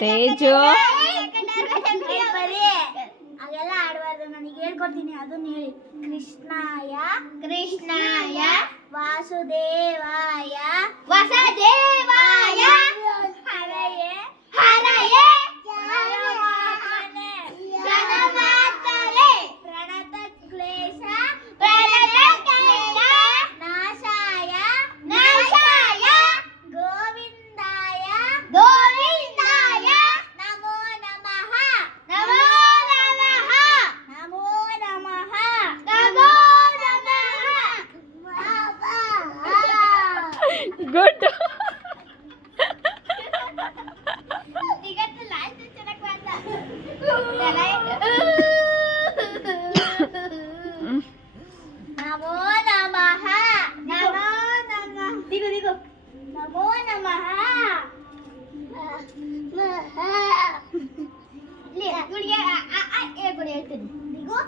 ತೇಜು ಅದೆಲ್ಲ ಆಡಬಾರ್ದು. ನನಗೆ ಹೇಳ್ಕೊಡ್ತೀನಿ, ಅದನ್ನ ಹೇಳಿ. ಕೃಷ್ಣಾಯ ವಾಸುದೇವಾಯ ಹರಯೇ ಪ್ರಣತ ಕ್ಲೇಶ ನಾಶಾಯ ಗೋವಿಂದಾಯ ನಮೋ ನಮಃ ಗುಡ್. ನಮೋ ನಮಃ ದಿಗು ನಮೋ ನಮಃ. ಹೇಳ್ತೀನಿ ದಿಗು